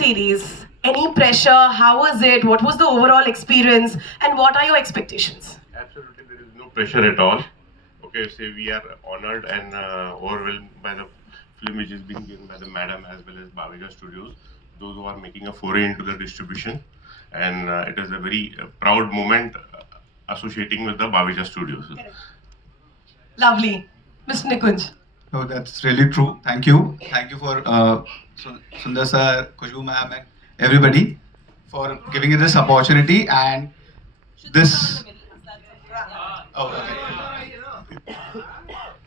series. Any pressure? How was it? What was the overall experience? And what are your expectations? Absolutely, there is no pressure at all. Okay, say we are honored and overwhelmed by the film which is being given by the Madam as well as Bhavija Studios, those who are making a foray into the distribution. And it is a very proud moment associating with the Bhavija Studios. Lovely. Mr. Nikunj. No, that's really true. Thank you. Thank you for Sundar sir, Khushbu ma'am, and everybody for giving us this opportunity and this. Oh, okay.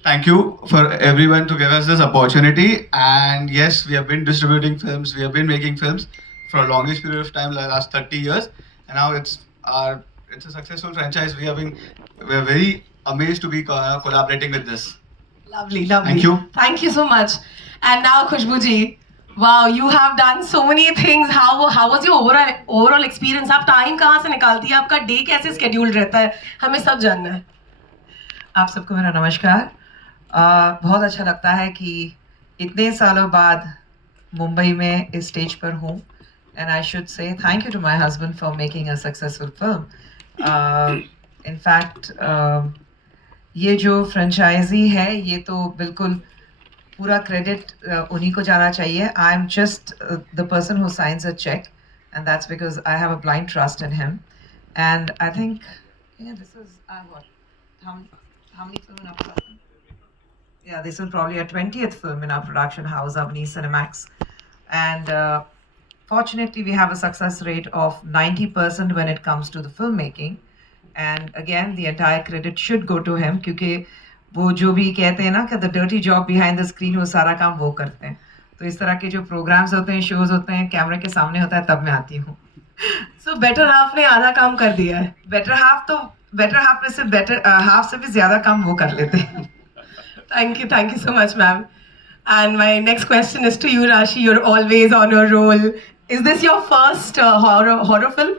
Thank you for everyone to give us this opportunity. And yes, we have been distributing films. We have been making films for a longest period of time, like last 30 years, and now it's a successful franchise. We are very amazed to be collaborating with this. Lovely, lovely. Thank you. Thank you so much. And now, Khushbu ji, wow, you have done so many things. How was your overall experience? आप time कहाँ से निकालती है? आपका day कैसे schedule रहता है? हमें सब जानना है. आप सबको मेरा नमस्कार. बहुत अच्छा लगता है कि इतने सालों बाद मुंबई में इस स्टेज पर हूँ. And I should say thank you to my husband for making a successful film. In fact, ये जो फ्रेंचाइजी है ये तो बिल्कुल पूरा क्रेडिट उन्हीं को जाना चाहिए. I am just the person who signs a cheque and that's because I have a blind trust in him. And I think this is how many film in our production? Yeah, this is probably a 20th film in our production house, Avni Cinemax. And fortunately, we have a success rate of 90% when it comes to the filmmaking. And again, the entire credit should go to him क्योंकि वो जो भी कहते हैं ना कि the dirty job behind the screen वो सारा काम वो करते हैं. तो इस तरह के जो प्रोग्राम्स होते हैं, शोज होते हैं, कैमरे के सामने होता है, तब मैं आती हूँ. So better half ने आधा काम कर दिया है. बेटर हाफ में से बेटर हाफ से भी ज्यादा काम वो कर लेते हैं. Thank you so much, ma'am. And my next question is to you, Rashi. You're always on your roll. Is this your first horror film?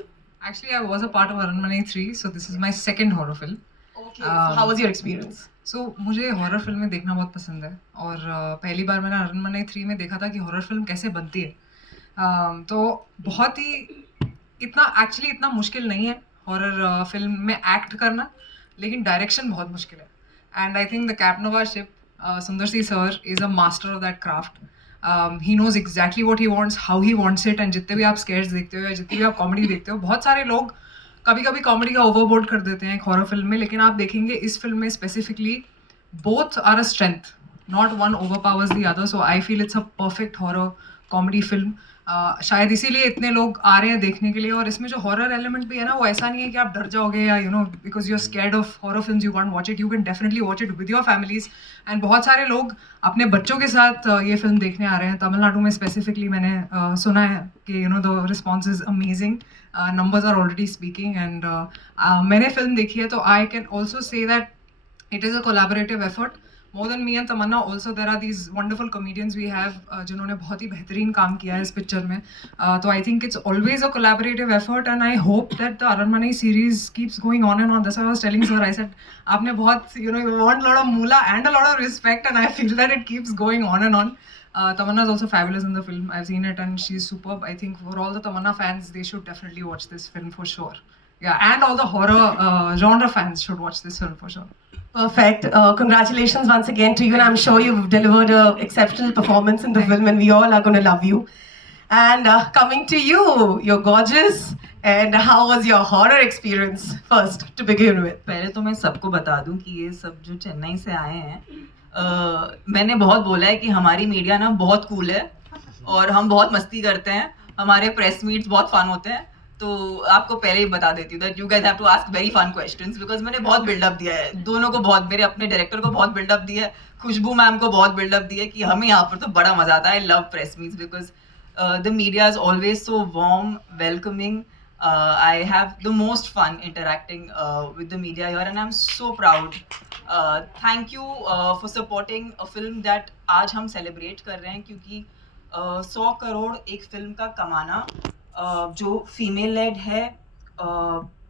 Actually, I was a part of Aranmane 3, so this is my second horror film. Okay. So how was your experience? So मुझे horror फिल्में देखना बहुत पसंद है और पहली बार मैंने अरनमने 3 में देखा था कि हॉरर फिल्म कैसे बनती है. तो बहुत ही इतना मुश्किल नहीं है हॉरर फिल्म में एक्ट करना, लेकिन डायरेक्शन बहुत मुश्किल है. And I think the captain ship Sundar C sir is a master of that craft. He knows exactly what he wants, how he wants it. And जितने भी आप स्केट्स देखते हो या जितनी भी आप कॉमेडी देखते हो, बहुत सारे लोग कभी कभी कॉमेडी का ओवरबोर्ड कर देते हैं एक हॉरर फिल्म में, लेकिन आप देखेंगे इस फिल्म में specifically both are a strength, not one over powers the other. So I feel it's a perfect horror comedy film. शायद इसीलिए इतने लोग आ रहे हैं देखने के लिए. और इसमें जो हॉरर एलिमेंट भी है ना, वो ऐसा नहीं है कि आप डर जाओगे या because you are scared of horror films you can't watch it. You can definitely watch it with your families. And बहुत सारे लोग अपने बच्चों के साथ ये फिल्म देखने आ रहे हैं. तमिलनाडु में स्पेसिफिकली मैंने सुना है कि the response is amazing. numbers are already speaking. And मैंने फिल्म देखी है, तो I can also say that it is a collaborative effort. More than me and Tamanna, also there are these wonderful comedians we have जिन्होंने बहुत ही बेहतरीन काम किया है इस पिक्चर में. तो I think it's always a collaborative effort, and I hope that the Aranmane series keeps going on and on. That's what I was telling sir. I said आपने बहुत you want a lot of moolah and a lot of respect, and I feel that it keeps going on and on. Tamanna is also fabulous in the film. I've seen it and she's superb. I think for all the Tamanna fans, they should definitely watch this film for sure. Yeah, and all the horror genre fans should watch this film for sure. Perfect. Congratulations once again to you, and I'm sure you've delivered an exceptional performance in the film, and we all are going to love you. And coming to you, you're gorgeous. And how was your horror experience first to begin with? पहले तो मैं सबको बता दूं कि ये सब जो चेन्नई से आए हैं, मैंने बहुत बोला है कि हमारी मीडिया ना बहुत कूल है और हम बहुत मस्ती करते हैं. हमारे प्रेस मीट्स बहुत फन होते हैं. तो आपको पहले ही बता देती हूँ that you guys have to ask very fun questions, because मैंने बहुत बिल्डअप दिया है दोनों को. बहुत मेरे अपने डायरेक्टर को बहुत बिल्डअप दिया है, खुशबू मैम को बहुत बिल्डअप दिया है कि हमें यहाँ पर तो बड़ा मजा आता है. I love press meets because the media is always so warm, welcoming. I have the most fun interacting with the media here, and I'm so proud. Thank you for supporting a film that आज हम celebrate कर रहे हैं, क्योंकि 100 करोड़ एक film का कमाना जो female led है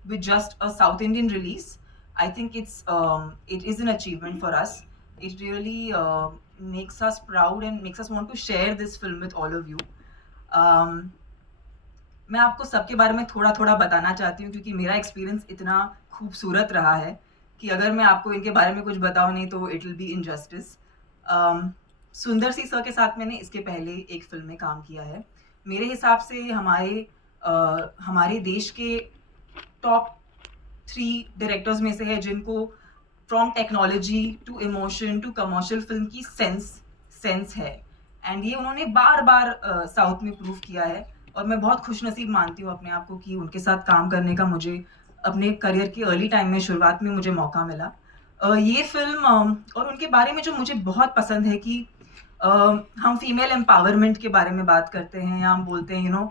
with just a South Indian release, I think it is an achievement for us. It really makes us proud and makes us want to share this film with all of you. मैं आपको सबके बारे में थोड़ा थोड़ा बताना चाहती हूँ क्योंकि मेरा एक्सपीरियंस इतना खूबसूरत रहा है कि अगर मैं आपको इनके बारे में कुछ बताऊँ नहीं तो इट विल बी इनजस्टिस। सुंदर सी सर के साथ मैंने इसके पहले एक फिल्म में काम किया है। मेरे हिसाब से हमारे देश के टॉप 3 डायरेक्टर्स में से है जिनको from technology to emotion to commercial film की सेंस है, एंड ये उन्होंने बार बार साउथ में प्रूव किया है और मैं बहुत खुशनसीब मानती हूँ अपने आप को कि उनके साथ काम करने का मुझे अपने करियर के अर्ली टाइम में शुरुआत में मुझे मौका मिला। ये फिल्म और उनके बारे में जो मुझे बहुत पसंद है कि हम फीमेल एम्पावरमेंट के बारे में बात करते हैं या हम बोलते हैं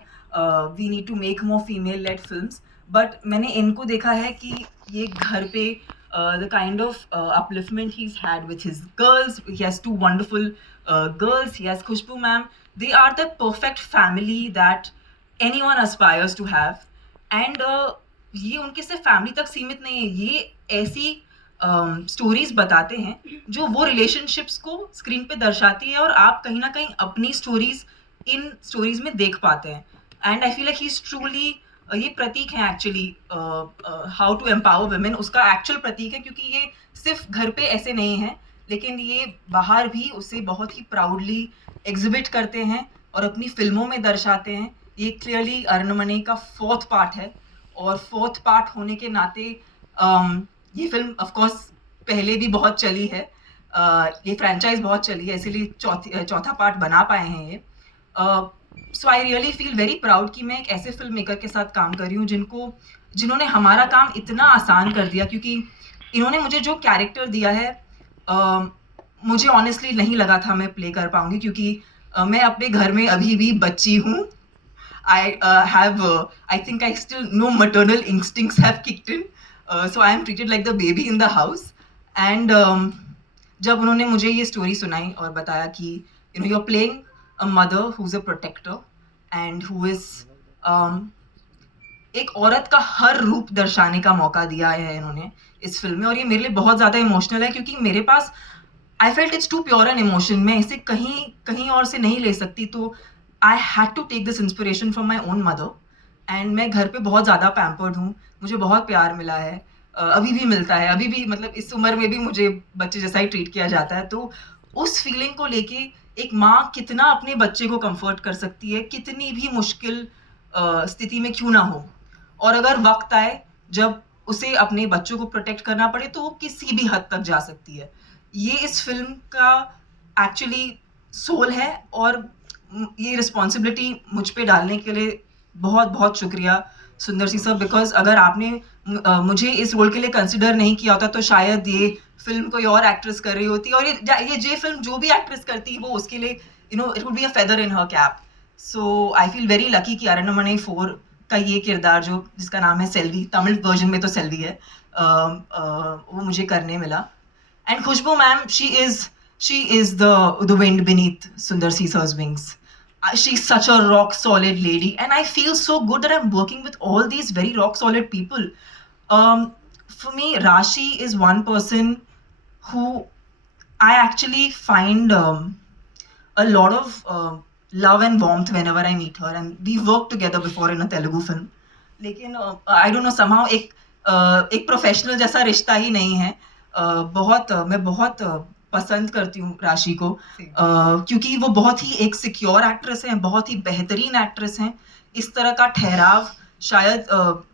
we need to make more female led films, but मैंने इनको देखा है कि ये घर पे the kind of upliftment he's had with his girls. He has 2 wonderful girls. He has Khushbu ma'am. They are the perfect family that anyone aspires to have. And ये उनके सिर्फ फैमिली तक सीमित नहीं है, ये ऐसी स्टोरीज बताते हैं जो वो रिलेशनशिप्स को स्क्रीन पे दर्शाती है और आप कहीं ना कहीं अपनी स्टोरीज इन स्टोरीज में देख पाते हैं। And I feel like he is truly, ये प्रतीक है actually how to empower women, उसका एक्चुअल प्रतीक है क्योंकि ये सिर्फ घर पे ऐसे नहीं है लेकिन ये बाहर भी उसे बहुत ही प्राउडली एग्जिबिट करते हैं और अपनी फिल्मों में दर्शाते हैं। ये क्लियरली अरनमने का 4th पार्ट है और 4th पार्ट होने के नाते ये फिल्म ऑफ कोर्स पहले भी बहुत चली है, ये फ्रेंचाइज बहुत चली है इसीलिए चौथा पार्ट बना पाए हैं ये। So I really feel very proud कि मैं एक ऐसे फिल्म मेकर के साथ काम कर रही हूँ जिन्होंने हमारा काम इतना आसान कर दिया, क्योंकि इन्होंने मुझे जो कैरेक्टर दिया है मुझे ऑनेस्टली नहीं लगा था मैं प्ले कर पाऊँगी क्योंकि मैं अपने घर में अभी भी बच्ची हूँ। I think I still no maternal instincts have kicked in, so I am treated like the baby in the house. And जब उन्होंने मुझे ये स्टोरी सुनाई और बताया कि you're playing a mother who's a protector and who is एक औरत का हर रूप दर्शाने का मौका दिया है इन्होंने इस फिल्म में, और ये मेरे लिए बहुत ज़्यादा इमोशनल है क्योंकि मेरे पास I felt it's too pure an emotion, मैं इसे कहीं और से नहीं ले सकती, तो I had to take this inspiration from my own mother. And मैं घर पे बहुत ज़्यादा पैम्पर्ड हूँ, मुझे बहुत प्यार मिला है, अभी भी मिलता है, अभी भी मतलब इस उम्र में भी मुझे बच्चे जैसा ही ट्रीट किया जाता है। तो उस फीलिंग को लेके एक माँ कितना अपने बच्चे को कंफर्ट कर सकती है, कितनी भी मुश्किल स्थिति में क्यों ना हो, और अगर वक्त आए जब उसे अपने बच्चों को प्रोटेक्ट करना पड़े तो वो किसी भी हद तक जा सकती है। ये इस फिल्म का एक्चुअली सोल है और ये रिस्पॉन्सिबिलिटी मुझ पे डालने के लिए बहुत बहुत शुक्रिया सुंदर सी सर, बिकॉज अगर आपने मुझे इस रोल के लिए कंसिडर नहीं किया होता तो शायद ये फिल्म कोई और एक्ट्रेस कर रही होती, और ये फिल्म जो भी एक्ट्रेस करती वो उसके लिए it would be a feather in her cap. So I feel very lucky कि अरण्यमणि 4 का ये किरदार जिसका नाम है सेल्वी, तमिल वर्जन में तो सेल्वी है, वो मुझे करने मिला। And Khushbu ma'am, she is the wind beneath Sundar C Sir's wings. She's such a rock solid lady, and I feel so good that I'm working with all these very rock solid people. For me, Rashi is one person who I actually find a lot of love and warmth whenever I meet her, and we worked together before in a Telugu film. लेकिन I don't know, somehow एक professional जैसा रिश्ता ही नहीं है। मैं बहुत पसंद करती हूँ राशि को, क्योंकि वो बहुत ही एक सिक्योर एक्ट्रेस हैं, बहुत ही बेहतरीन एक्ट्रेस हैं। इस तरह का ठहराव शायद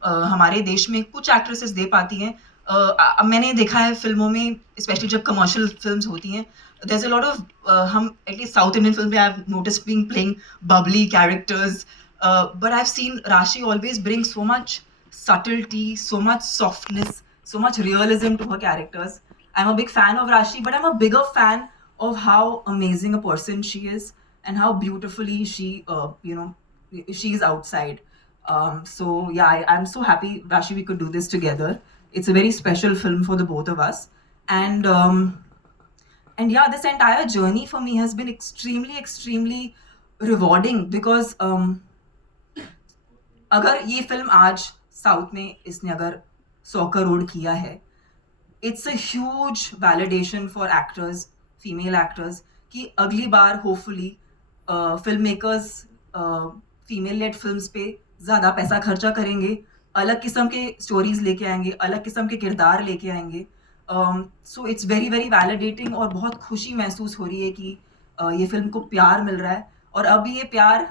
हमारे देश में कुछ एक्ट्रेसेस दे पाती हैं। मैंने देखा है फिल्मों में, स्पेशली जब कमर्शियल फिल्म्स होती हैं, there's a lot of हम एटलीस्ट साउथ इंडियन फिल्म में I've noticed being playing bubbly characters, but I've seen Rashi always bring so much subtlety, so much softness, so much realism to her characters. I'm a big fan of Rashi, but I'm a bigger fan of how amazing a person she is and how beautifully she is outside. So yeah, I'm so happy, Rashi, we could do this together. It's a very special film for the both of us, and yeah, this entire journey for me has been extremely rewarding because अगर ये film आज south में इसने अगर 100 करोड़ किया है, it's a huge validation for actors, female actors, कि अगली बार hopefully filmmakers female led films पे ज़्यादा पैसा खर्चा करेंगे, अलग किस्म के स्टोरीज लेके आएंगे, अलग किस्म के किरदार लेके आएंगे. So it's very very validating और बहुत खुशी महसूस हो रही है कि ये फिल्म को प्यार मिल रहा है. और अब ये प्यार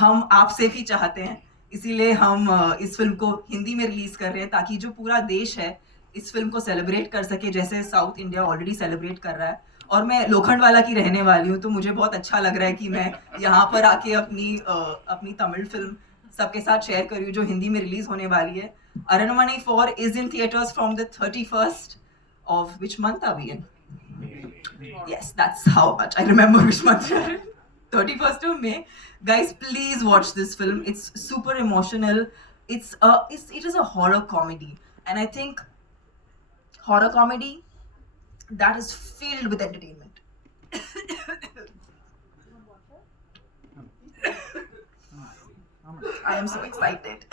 हम आपसे भी चाहते हैं, इसीलिए हम इस फिल्म को हिंदी में रिलीज़ कर रहे हैं ताकि जो पूरा देश है इस फिल्म को सेलिब्रेट कर सके जैसे साउथ इंडिया ऑलरेडी सेलिब्रेट कर रहा है. और मैं लोखंडवाला की रहने वाली हूँ, तो मुझे बहुत अच्छा लग रहा है कि मैं यहाँ पर आके अपनी तमिल फिल्म सबके साथ शेयर कर रही हूँ जो हिंदी में रिलीज होने वाली है. अरनमने 4 is in theaters from the 31st of which month are we in? Yes, that's how much I remember which month we are in. 31st of May. Guys, please watch this film. It's super emotional. It is a horror comedy, and I think horror comedy that is filled with entertainment. I am so excited.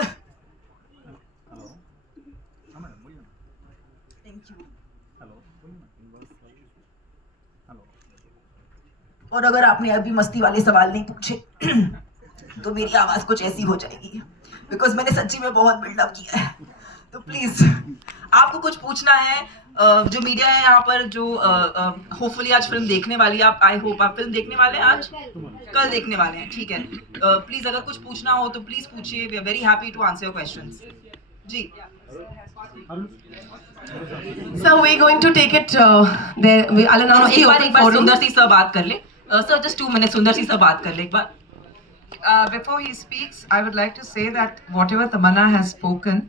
Thank you. और अगर आपने अभी मस्ती वाले सवाल नहीं पूछे तो मेरी आवाज कुछ ऐसी हो जाएगी, बिकॉज मैंने सच्ची में बहुत बिल्डअप किया है. तो प्लीज आपको कुछ पूछना है, जो मीडिया है यहाँ पर, जो होपफुली आज फिल्म देखने वाली है, आप आई होप आप फिल्म देखने वाले हैं, आज कल देखने वाले हैं, ठीक है. प्लीज अगर कुछ पूछना हो तो प्लीज पूछिए. We are very happy to answer your questions. जी. So we're going to take it there. I'll announce the एक open बार forum. सुंदर सी सर बात कर ले. सर जस्ट 2 मिनट सुंदर सी सर बात कर ले एक बार. Before he speaks, I would like to say that whatever Tamanna has spoken,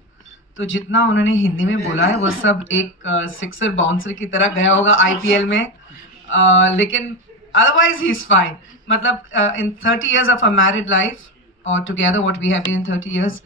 तो जितना उन्होंने हिंदी में बोला है वो सब एक सिक्सर बाउंसर की तरह गया होगा IPL में. लेकिन otherwise he is fine. मतलब in 30 years of a married life or together what we have been in 30 years,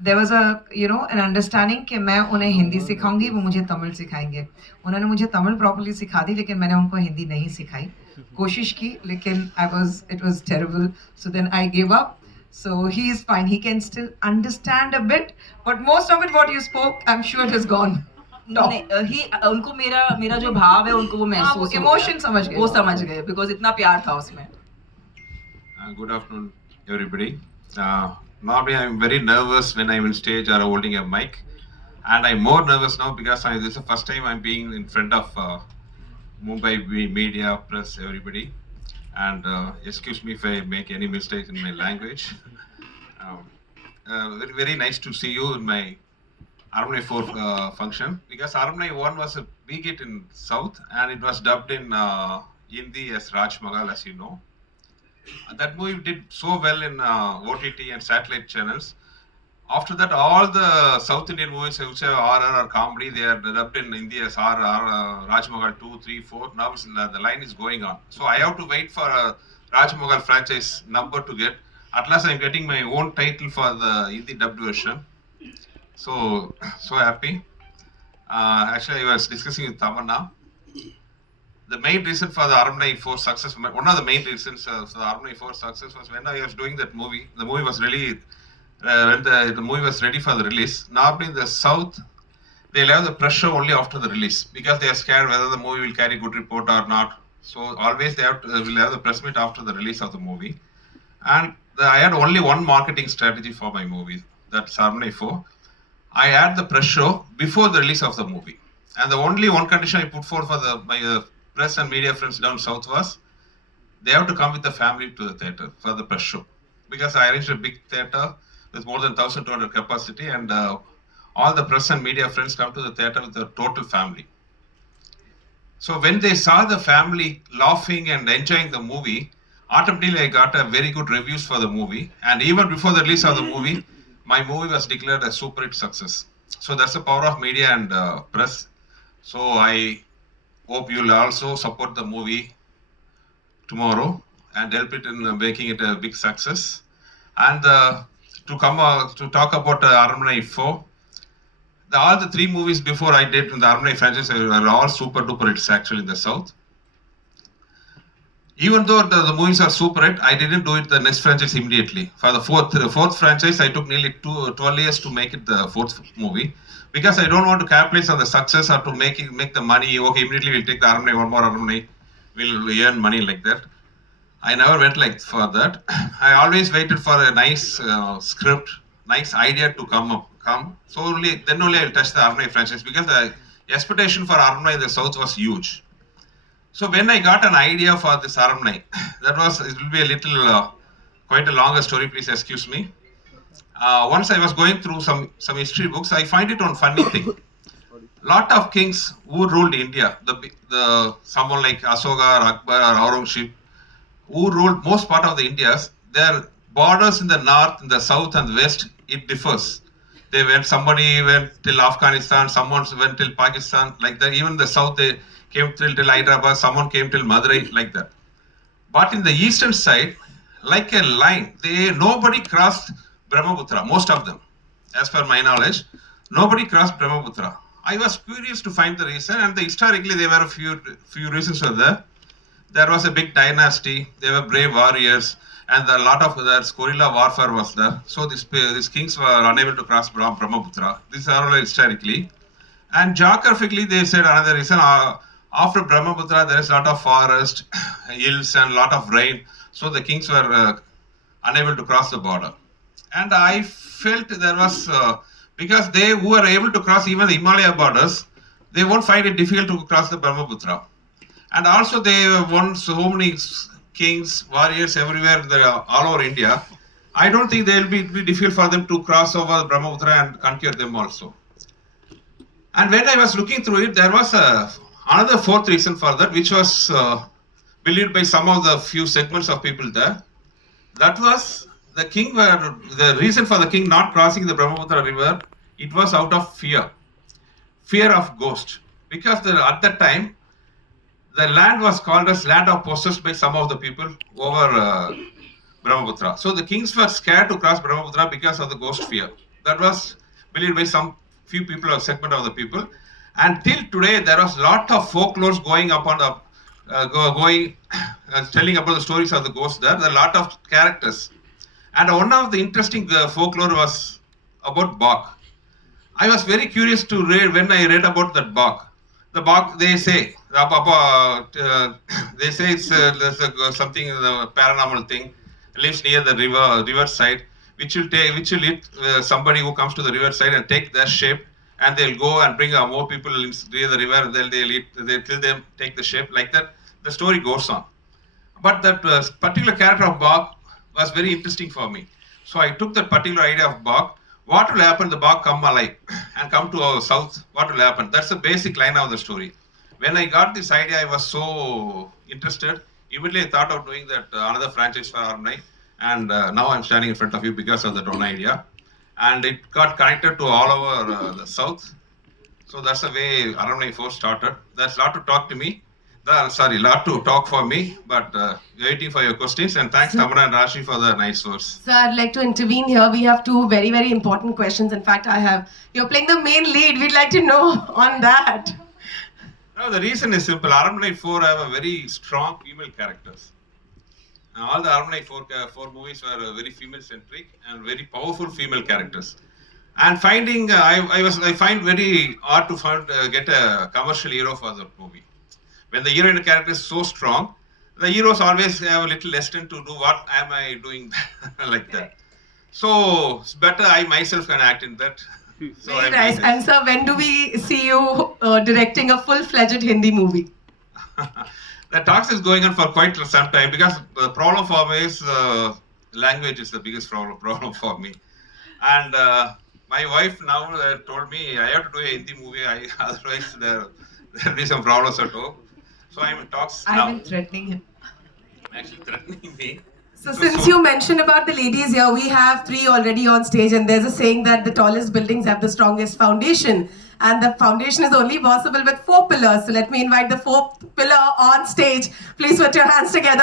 there was an understanding कि मैं उन्हें हिंदी सिखाऊंगी, वो मुझे तमिल सिखाएंगे. उन्होंने मुझे तमिल प्रॉपर्ली सिखा दी, लेकिन मैंने उनको हिंदी नहीं सिखाई. कोशिश की, लेकिन it was terrible. So then I gave up. So he is fine. He can still understand a bit, but most of it what you spoke, I'm sure it is gone. उनको मेरा जो भाव है उनको वो महसूस इमोशन समझ गए, वो समझ गए, बिकॉज इतना प्यार था उसमें. Good afternoon, everybody. Normally, I'm very nervous when I'm on stage or holding a mic, and I'm more nervous now because this is the first time I'm being in front of Mumbai media, press, everybody. And excuse me if I make any mistakes in my language. Very, very nice to see you in my Armani 4 function, because Armani 1 was a big hit in South and it was dubbed in Hindi as Raj Magal, as you know. That movie did so well in OTT and satellite channels. After that, all the South Indian movies which have horror or comedy, they are dubbed in Hindi as Raj Magal 2, 3, 4. Now the line is going on. So I have to wait for a Raj Magal franchise number to get. At last, I'm getting my own title for the Hindi dubbed version. So happy. Actually, I was discussing with Tamanna. The main reason for the Armani 4 success, one of the main reasons for the Armani 4 success was when I was doing that movie. The movie was really, when the movie was ready for the release. Normally in the South, they'll have the pressure only after the release because they are scared whether the movie will carry good report or not. So always they will have the press meet after the release of the movie. And I had only one marketing strategy for my movie, that's Armani 4. I had the press show before the release of the movie. And the only one condition I put forth for my press and media friends down south was they have to come with the family to the theatre for the press show, because I arranged a big theatre with more than 1,200 capacity, and all the press and media friends come to the theatre with the total family. So when they saw the family laughing and enjoying the movie, automatically I got a very good reviews for the movie, and even before the release of the movie, my movie was declared a super hit success. So that's the power of media and press. So I hope you'll also support the movie tomorrow and help it in making it a big success. And to talk about Armani 4, all the 3 movies before I did in the Armani franchise were all super duper hits actually in the South. Even though the movies are super hit, I didn't do it the next franchise immediately. For the fourth franchise, I took nearly 12 years to make it the 4th movie, because I don't want to capitalize on the success or to make the money. Okay, immediately we'll take the Armani, one more Armani, we'll earn money like that. I never went like for that. I always waited for a nice script, nice idea to come. So then only I'll touch the Armani franchise, because the expectation for Armani in the South was huge. So when I got an idea for this Armani, it will be a little, quite a longer story, please excuse me. Once I was going through some history books, I find it one funny thing. Lot of kings who ruled India, someone like Ashoka or Akbar or Aurangzeb, who ruled most part of the Indias, their borders in the north, in the south and the west, it differs. Somebody went till Afghanistan, someone went till Pakistan, like that. Even the south, they came till Hyderabad, someone came till Madurai, like that. But in the eastern side, like a line, nobody crossed Brahmaputra, most of them. As per my knowledge, nobody crossed Brahmaputra. I was curious to find the reason, and historically there were a few reasons for that. There was a big dynasty, there were brave warriors, and a lot of guerrilla warfare was there. So these kings were unable to cross Brahmaputra. These are all historically. And geographically, they said another reason, after Brahmaputra there is a lot of forest, hills and a lot of rain. So the kings were unable to cross the border. And I felt there was, because they who were able to cross even the Himalaya borders, they won't find it difficult to cross the Brahmaputra. And also they won so many kings, warriors everywhere, all over India. I don't think it will be difficult for them to cross over Brahmaputra and conquer them also. And when I was looking through it, there was another fourth reason for that, which was believed by some of the few segments of people there. That was the reason for the king not crossing the Brahmaputra river. It was out of fear of ghost, because at that time the land was called as land of possessed by some of the people over Brahmaputra. So the kings were scared to cross Brahmaputra because of the ghost fear. That was believed by some few people or segment of the people. And till today, there was a lot of folklore going up on the telling about the stories of the ghosts there. There are a lot of characters. And one of the interesting folklore was about Bach. I was very curious to read when I read about that Bach. The Bach, they say it's something paranormal thing, lives near the riverside, which will eat somebody who comes to the riverside and take their shape, and they'll go and bring more people near the river. They'll kill them, take the shape, like that. The story goes on. But that particular character of Bach was very interesting for me. So I took that particular idea of Bach. What will happen? The Bach come alive and come to our south. What will happen? That's the basic line of the story. When I got this idea, I was so interested. Immediately I thought of doing that another franchise for Armani. And now I'm standing in front of you because of that one idea. And it got connected to all over the south. So that's the way Armani 4 started. That's a lot to talk to me. Lot to talk for me, but waiting for your questions. And thanks, Tamara and Rashi, for the nice words. So I'd like to intervene here. We have two very, very important questions. In fact, you're playing the main lead. We'd like to know on that. No, the reason is simple. Armani 4 have a very strong female characters. All the Armani 4 movies were very female-centric and very powerful female characters. And finding, I find very hard to get a commercial hero for the movie. When the heroine character is so strong, the heroes always have a little hesitant to do what am I doing like that. So it's better I myself can act in that. So very nice. And sir, when do we see you directing a full-fledged Hindi movie? The talks is going on for quite some time, because the problem for me is language is the biggest problem for me. And my wife now told me I have to do a Hindi movie, otherwise there'll be some problems at home. So I'm in talks now. I've been threatening him. Actually threatening me. So since you mentioned about the ladies here, we have 3 already on stage, and there's a saying that the tallest buildings have the strongest foundation. And the foundation is only possible with 4 pillars. So let me invite the 4th pillar on stage. Please put your hands together.